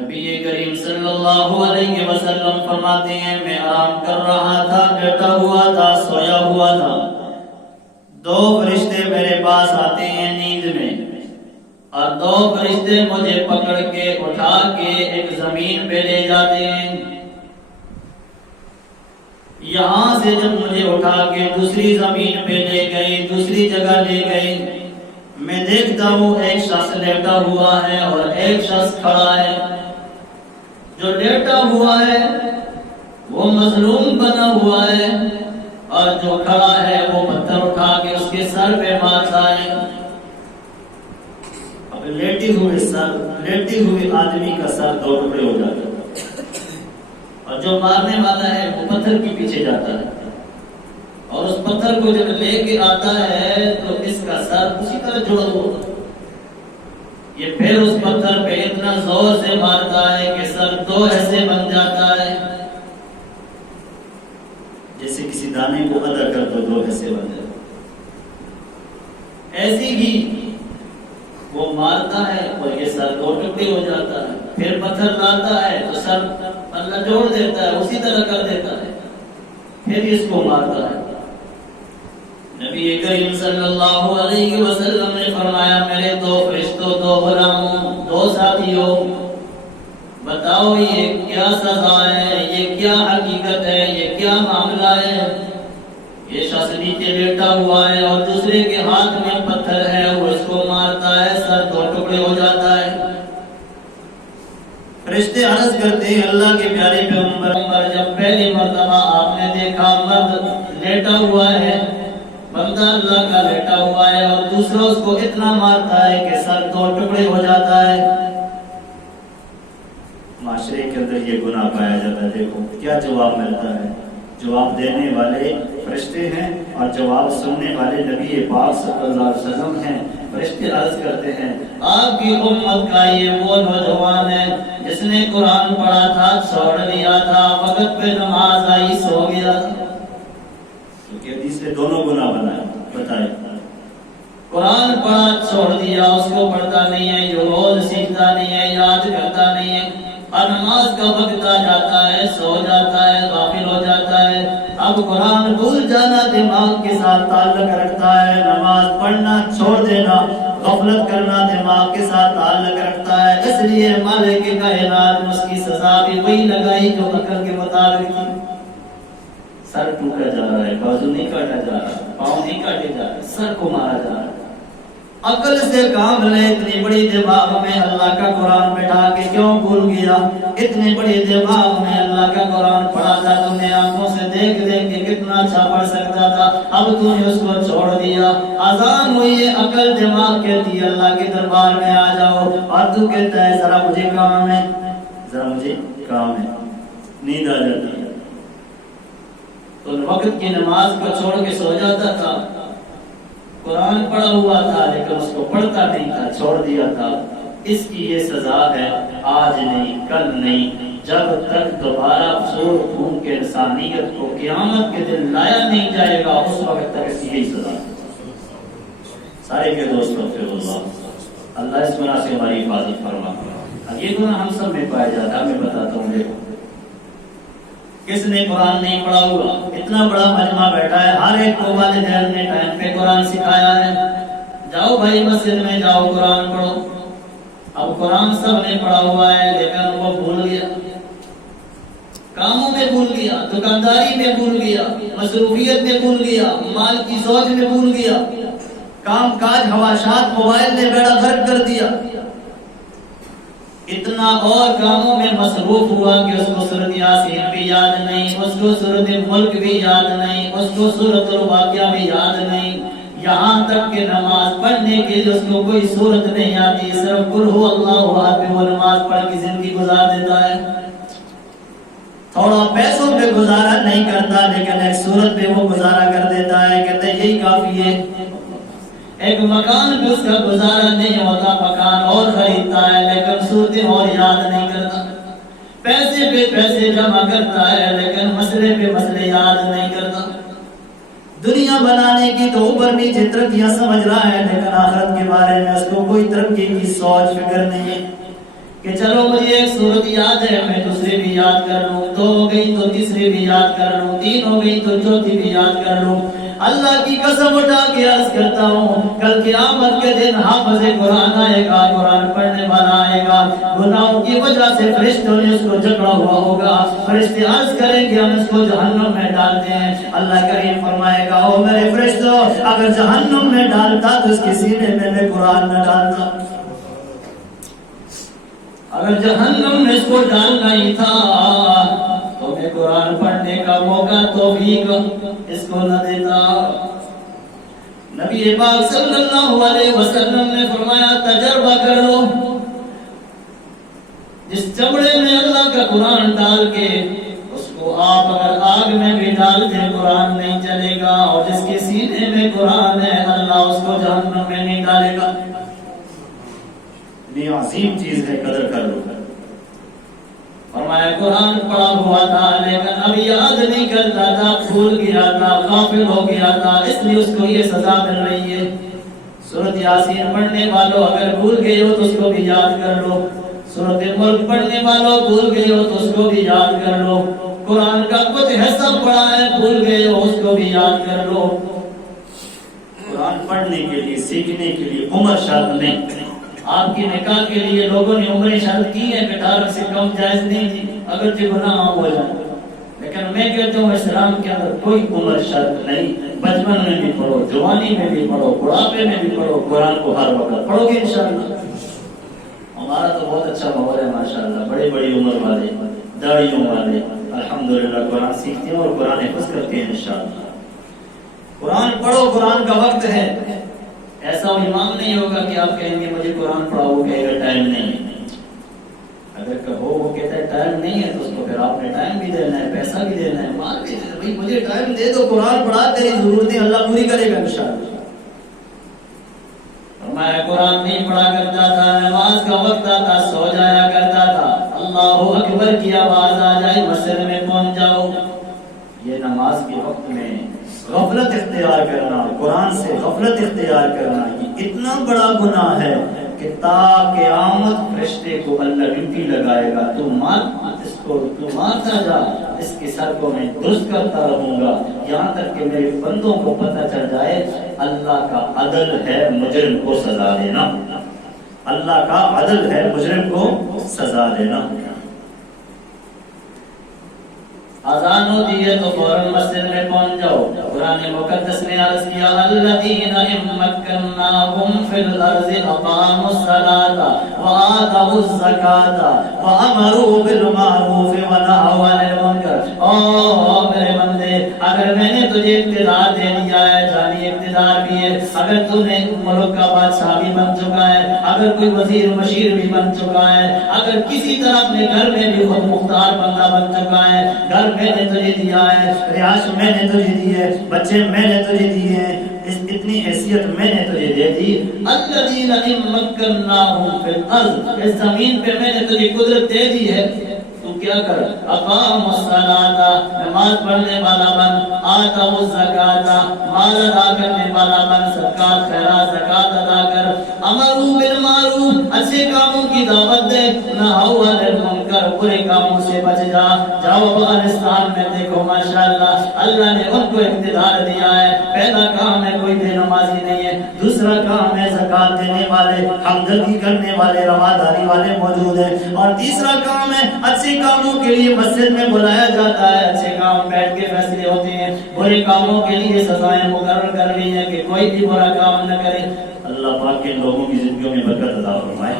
نبی کریم صلی اللہ علیہ وسلم فرماتے ہیں میں آرام کر رہا تھا، لیٹا ہوا تھا، سویا ہوا تھا، دو فرشتے میرے پاس آتے ہیں نیند میں، اور دو فرشتے مجھے پکڑ کے اٹھا کے ایک زمین پہ لے جاتے ہیں۔ یہاں سے جب مجھے اٹھا کے دوسری زمین پہ لے گئے، دوسری جگہ لے گئے، میں دیکھتا ہوں ایک شخص لیٹا ہوا ہے اور ایک شخص کھڑا ہے۔ جو لیٹا ہوا ہے وہ مظلوم بنا ہوا ہے، اور جو کھڑا ہے وہ پتھر اٹھا کے اس کے سر پہ مارتا ہے۔ اب لیٹے ہوئے آدمی کا سر دو ٹکڑے ہو جاتا ہے، اور جو مارنے والا ہے وہ پتھر کے پیچھے جاتا ہے، اور اس پتھر کو جب لے کے آتا ہے تو اس کا سر اسی طرح جڑا ہوا، یہ پھر اس پتھر پہ اتنا زور سے مارتا ہے کہ سر دو ایسے بن جاتا ہے، جیسے کسی دانے کو ادا کر دو ایسے بن جاتا ہے۔ ایسی ہی وہ مارتا ہے اور یہ سر دو ٹکڑے ہو جاتا ہے، پھر پتھر لاتا ہے تو سر اللہ جوڑ دیتا ہے، اسی طرح کر دیتا ہے، پھر اس کو مارتا ہے۔ نبی کریم صلی اللہ علیہ وسلم نے فرمایا میرے دو فرشتوں، دو غلاموں، دو ساتھیوں، بتاؤ یہ کیا سزا ہے، یہ کیا حقیقت ہے، یہ کیا معاملہ ہے؟ یہ شخص نیچے لیٹا ہوا ہے اور دوسرے کے ہاتھ میں پتھر ہے، وہ اس کو مارتا ہے، سر دو ٹکڑے ہو جاتا ہے۔ فرشتے عرض کرتے ہیں اللہ کے پیارے پیغمبر، جب پہلی مرتبہ آپ نے دیکھا مرد لیٹا ہوا ہے، بندہ اللہ کا لیٹا ہوا ہے، اور دوسرا اس کو اتنا مارتا ہے کہ سر دو ٹکڑے ہو جاتا ہے، معاشرے کے اندر یہ گناہ پایا جاتا ہے۔ دیکھو کیا جواب ملتا ہے، جواب دینے والے فرشتے ہیں اور جواب سننے والے نبی پاک صلی اللہ علیہ وسلم ہیں۔ فرشتے عرض کرتے ہیں آپ کی امت کا یہ وہ نوجوان ہے جس نے قرآن پڑھا تھا، چھوڑ دیا تھا، وقت پہ نماز آئی سو گیا تھا۔ حدیث میں دونوں گناہ بتائے، قرآن پڑھا چھوڑ دیا، اس کو پڑھتا نہیں ہے، جو روز سیکھتا نہیں ہے، یاد کرتا نہیں ہے، اور نماز کا وقت آ جاتا ہے سو جاتا ہے، غافل ہو جاتا ہے۔ اب قرآن بھول جانا دماغ کے ساتھ تعلق رکھتا ہے، نماز پڑھنا چھوڑ دینا، غفلت کرنا دماغ کے ساتھ تعلق رکھتا ہے۔ اس لیے مالک کائنات نے اس کی سزا بھی وہی لگائی جو عقل کے مطابق تھی۔ سر ٹوٹا جا رہا ہے، بازو نہیں کاٹا جا رہا، پاؤں نہیں کاٹے جا رہے، سر کو مارا جا رہا ہے۔ عقل سے کام لے، اتنی بڑی دماغ میں اللہ کا قرآن بٹھا کے کیوں بھول گیا؟ اتنی بڑی دماغ میں اللہ کا قرآن پڑھا تھا، تم نے آنکھوں سے دیکھ دیکھ کے کتنا اچھا پڑھ سکتا تھا، اب تو نے اس کو چھوڑ دیا۔ اذان ہوئی ہے، عقل دماغ کہتی ہے اللہ کے دربار میں آ جاؤ، اور تو کہتا ہے ذرا مجھے کام ہے، ذرا مجھے کام ہے، نیند آ جاتی ہے۔ تو وقت کی نماز کو چھوڑ کے سو جاتا تھا، قرآن پڑھا ہوا تھا لیکن اس کو پڑھتا نہیں تھا، چھوڑ دیا تھا۔ اس کی یہ سزا ہے، آج نہیں، کل نہیں، جب تک دوبارہ سور خون کے انسانیت کو قیامت کے دن لایا نہیں جائے گا، اس وقت تک اس کی یہی سزا۔ سارے کے دوستوں پھر اللہ اس گناہ سے ہماری حفاظت فرما۔ یہ گناہ ہم سب میں پایا جاتا ہے، میں بتاتا ہوں۔ دیکھو کس نے قرآن نہیں پڑھا ہوگا؟ اتنا بڑا مجمع بیٹھا ہے، ہر ایک کو والدین نے ٹائم پہ قرآن سکھایا ہے، جاؤ بھائی مسجد میں جاؤ قرآن پڑھو۔ اب قرآن سب نے پڑھا ہوا ہے لیکن وہ بھول گیا، کاموں میں بھول گیا، دکانداری میں بھول گیا، مصروفیت میں بھول گیا، مال کی سوچ میں بھول گیا، کام کاج حواشات موبائل نے بیڑا غرق کر دیا، اتنا اور کاموں میں مصروف ہوا کہ اس کو سورۃ یاسین بھی یاد نہیں، اس کو سورۃ ملک بھی یاد نہیں، اس کو سورۃ الواقعہ بھی یاد نہیں، یہاں تک کہ نماز پڑھنے کے لیے اس کو کوئی سورت نہیں آتی، صرف قل هو اللہ احد پہ وہ نماز پڑھ کے زندگی گزار دیتا ہے۔ تھوڑا پیسوں پہ گزارا نہیں کرتا لیکن ایک سورت پہ وہ گزارا کر دیتا ہے، کہتے ہیں یہی کافی ہے۔ ایک مکان پہ اس کا گزارا نہیں ہوتا، مکان اور خریدتا ہے لیکن صورتیں اور یاد نہیں کرتا، پیسے پہ پیسے جمع کرتا ہے لیکن مسئلے پہ مسئلے یاد نہیں کرتا۔ دنیا بنانے کی تو اوپر نیچے ترقیاں سمجھ رہا ہے لیکن آخرت کے بارے میں اس کو کوئی ترقی کی سوچ فکر نہیں ہے۔ کہ چلو مجھے ایک صورت یاد ہے، میں دوسری بھی یاد کر لوں، دو ہو گئی تو تیسری بھی یاد کر لوں، تین ہو گئی تو چوتھی بھی یاد کر لوں۔ اللہ کی قسم اٹھا کے عرض کرتا ہوں، کل قیامت کے دن حافظ قرآن آئے گا، قرآن پڑھنے والا آئے گا، گناہوں کی وجہ سے فرشتوں نے اس کو جکڑا ہوا ہوگا، فرشتے عرض کریں گے ہم اس کو جہنم میں ڈالتے ہیں۔ اللہ کریم فرمائے گا، او میرے فرشتوں، اگر جہنم میں ڈالتا تو اس کے سینے میں قرآن نہ ڈالتا، اگر جہنم میں اس کو ڈالنا ہی تھا تو میں قرآن پڑھنے کا موقع توفیق اس کو نہ دیتا۔ نبی پاک صلی اللہ علیہ وسلم نے فرمایا، تجربہ کر لو، جس چمڑے میں اللہ کا قرآن ڈال کے اس کو آپ اگر آگ میں بھی ڈال دیں قرآن نہیں چلے گا، اور جس کے سینے میں قرآن ہے اللہ اس کو جہنم میں نہیں ڈالے گا۔ یہ عظیم چیز ہے، قدر کر لو۔ فرمایا قرآن پڑھا ہوا تھا لیکن اب یاد نہیں کرتا تھا، بھول گیا تھا، غافل ہو گیا تھا، اس لیے اس کو یہ سزا مل رہی ہے۔ سورۃ یاسین پڑھنے والوں اگر بھول گئے ہو تو اس کو بھی یاد کر لو، سورۃ ملک پڑھنے والوں بھول گئے ہو تو اس کو بھی یاد کر لو، قرآن کا کچھ حصہ پڑھا ہے بھول گئے ہو اس کو بھی یاد کر لو۔ قرآن پڑھنے کے لیے، سیکھنے کے لیے عمر شرط نہیں۔ آپ کی نکاح کے لیے لوگوں نے عمریں شرط کی ہے کہ 18 سے کم جائز نہیں تھی، اگرچہ گناہ عام ہو جائے، لیکن میں کہتا ہوں اسلام کے اندر کوئی عمر شرط نہیں۔ بچپن میں بھی پڑھو، جوانی میں بھی پڑھو، بڑھاپے میں بھی پڑھو، قرآن کو ہر وقت پڑھو گے انشاءاللہ۔ ہمارا تو بہت اچھا ماحول ہے ماشاءاللہ، بڑی بڑی عمر والے، داڑھیوں والے الحمدللہ قرآن سیکھتے ہیں اور قرآن حفظ کرتے ہیں انشاءاللہ۔ قرآن پڑھو، قرآن کا وقت ہے۔ ایسا امام نہیں ہوگا کہ آپ کہیں گے مجھے قرآن پڑھاؤ، وہ کہے گا ٹائم نہیں ہے۔ اگر کہو وہ کہتا ہے ٹائم نہیں ہے تو اس کو پھر آپ نے ٹائم بھی دینا ہے، پیسہ بھی دینا ہے، مال بھی دینا ہے، بھائی مجھے ٹائم دے دو، قرآن پڑھا، تیری ضرورتیں اللہ پوری کرے گا انشاءاللہ۔ میں قرآن نہیں پڑھا کرتا تھا، نماز کا وقت آتا سو جایا کرتا تھا، اللہ اکبر کی آواز آ جائے مسجد میں پہنچ جاؤ۔ یہ نماز کے وقت میں غفلت اختیار کرنا، قرآن سے غفلت اختیار کرنا، یہ اتنا بڑا گناہ ہے کہ تا قیامت فرشتے کو اللہ ڈیوٹی لگائے گا، تو مارتا جا، اس کے سر کو میں درست کرتا رہوں گا یہاں تک کہ میرے بندوں کو پتہ چل جائے اللہ کا عدل ہے مجرم کو سزا دینا، اللہ کا عدل ہے مجرم کو سزا دینا۔ اذان ہوتی ہے تو فوراً مسجد میں پہنچ جاؤ۔ قرآن مقدس نے عرض کیا الذین مکناہم فی الارض اقاموا الصلاۃ وآتوا الزکاۃ وامروا بالمعروف ونہوا عن المنکر۔ او میرے بندے، اگر میں نے تجھے اقتدار دے دیا ہے، جانی اقتدار بھی ہے، اگر تو نے ملک کا بادشاہ بھی بن چکا ہے، اگر کوئی وزیر مشیر بھی بن چکا ہے، اگر کسی طرح اپنے گھر میں بھی خود مختار بندہ بن چکا ہے، گھر میں نے تجھے دیا ہے، رہائش میں نے تجھے دی ہے، بچے میں نے تجھے دیے ہیں، اتنی حیثیت میں نے تجھے دے دی۔ الذین مکناہم فی الارض، اس زمین پہ میں نے تجھے قدرت دے دی ہے، تو کیا کر؟ اقام الصلاۃ، نماز پڑھنے والا بن، آتوا الزکاۃ، مال ادا کرنے والا بن، صدقات خیرات زکات ادا کر، امروا بالمعروف، اچھے کاموں کی دعوت دے، نہوا عن المنکر، برے کاموں سے بچ جا۔ جاؤ افغانستان میں دیکھو ماشاءاللہ اللہ نے ان کو اقتدار دیا ہے، پہلا کام ہے کوئی بے نمازی نہیں ہے، دوسرا کام ہے زکات دینے والے، ہمدردی کرنے والے، رواداری والے موجود ہیں، اور تیسرا کام ہے اچھے کاموں کے لیے مسجد میں بلایا جاتا ہے، اچھے کام بیٹھ کے فیصلے ہوتے ہیں، برے کاموں کے لیے سزائیں مقرر کر لی ہیں کہ کوئی بھی برا کام نہ کرے۔ اللہ پاک کے لوگوں کی زندگیوں میں برکت عطا فرمائے۔